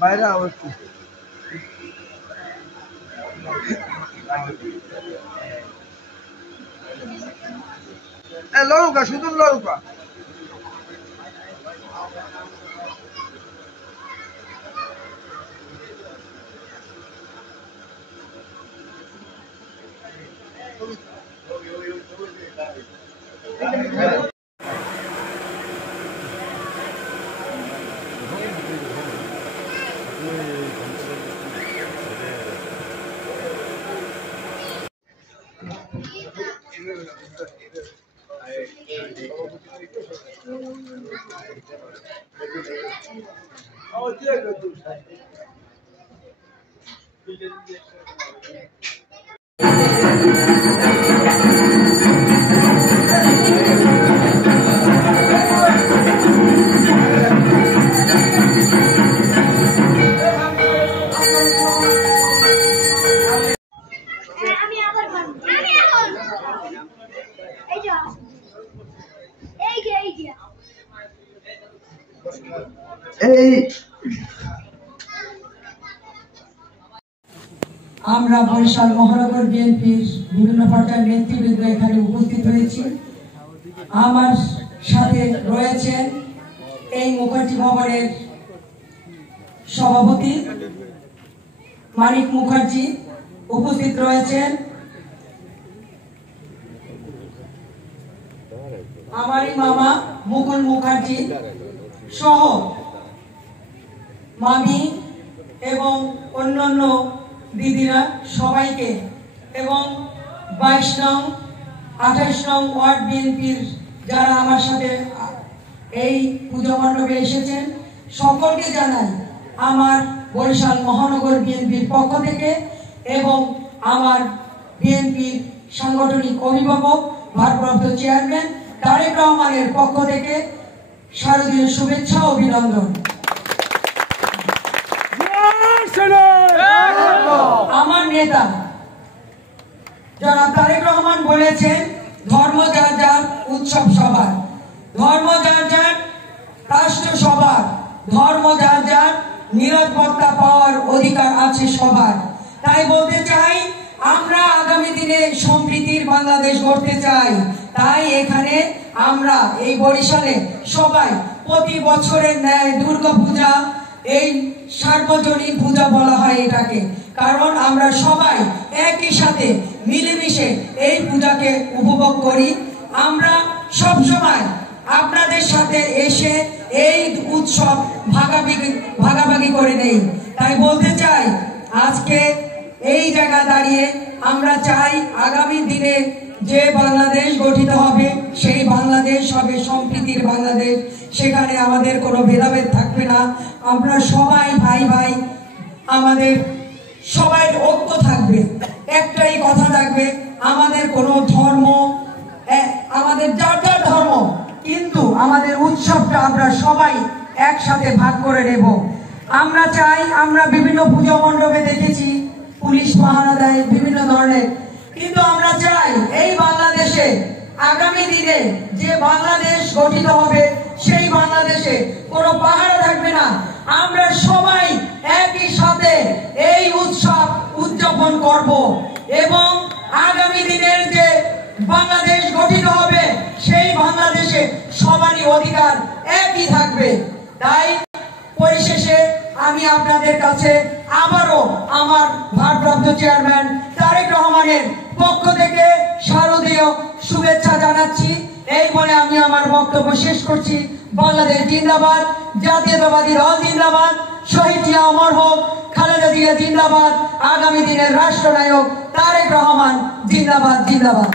বাইরে আমার লড়ুকা শুধু লড়ুকা আমরা বরিশাল মহানগর বিএনপির বিভিন্ন পর্যায়ের নেতৃবৃন্দ এখানে উপস্থিত হয়েছি। আমার সাথে রয়েছেন এই মুখার্জি ভবনের সভাপতি মানিক মুখার্জি, উপস্থিত রয়েছেন আমারই মামা মুকুল মুখার্জি সহ মামি এবং অন্যান্য দিদিরা সবাইকে এবং 22 নং 28 নং ওয়ার্ড বিএনপির যারা আমার সাথে এই পুজো মণ্ডপে এসেছেন সকলকে জানাই আমার বরিশাল মহানগর বিএনপির পক্ষ থেকে এবং আমার বিএনপির সাংগঠনিক অভিভাবক ভারপ্রাপ্ত চেয়ারম্যান তারেক রহমানের পক্ষ থেকে শারদীয় শুভেচ্ছা ও অভিনন্দন। আমার নেতা জনাব তারেক রহমান বলেছেন ধর্ম যার যার, উৎসব সবার, ধর্ম যার যার, রাষ্ট্র সবার, ধর্ম যার যার, নিরাপত্তা পাওয়ার অধিকার আছে সবার। তাই বলতে চাই আমরা আগামী দিনে সম্প্রীতির বাংলাদেশ গড়তে চাই। তাই এখানে আমরা এই বরিশালে সবাই প্রতি বছরের ন্যায় দুর্গাপূজা, এই সার্বজনীন পূজা বলা হয় এটাকে, কারণ আমরা সবাই একই সাথে মিলেমিশে এই পূজাকে উপভোগ করি। আমরা সবসময় আপনাদের সাথে এসে এই উৎসব ভাগাভাগি করে নেই। তাই বলতে চাই আজকে এই জায়গা দাঁড়িয়ে আমরা চাই আগামী দিনে যে বাংলাদেশ গঠিত হবে সেই বাংলাদেশ হবে সম্প্রীতির বাংলাদেশ। সেখানে আমাদের কোনো ভেদাভেদ থাকবে না, আমরা সবাই ভাই ভাই, আমাদের সবাই ঐক্য থাকবে, একটাই কথা থাকবে আমাদের কোনো ধর্ম, আমাদের যার যার ধর্ম, কিন্তু আমাদের উৎসবটা আমরা সবাই একসাথে ভাগ করে নেব। আমরা চাই, আমরা বিভিন্ন পুজো মণ্ডপে দেখেছি পুলিশ পাহারা দেয় বিভিন্ন ধরনের, কিন্তু আমরা চাই এই বাংলাদেশে আগামী দিনে যে বাংলাদেশ গঠিত হবে সেই বাংলাদেশে কোনো পাহারা থাকবে না। আমরা সবাই একই সাথে এই উৎসব উদযাপন করব এবং আগামী দিনের যে বাংলাদেশ গঠিত হবে সেই বাংলাদেশে সবারই অধিকার একই থাকবে। তাই পরিশেষে আমি আপনাদের কাছে আবারও আমার ভারপ্রাপ্ত চেয়ারম্যান তারেক রহমানের পক্ষ থেকে শারদীয় শুভেচ্ছা জানাচ্ছি। এই বলে আমি আমার বক্তব্য শেষ করছি। বাংলাদেশ জিন্দাবাদ, জাতীয়তাবাদী দল জিন্দাবাদ, শহীদ জিয়া অমর হোক, খালেদা জিয়া জিন্দাবাদ, আগামী দিনের রাষ্ট্রনায়ক তারেক রহমান জিন্দাবাদ জিন্দাবাদ।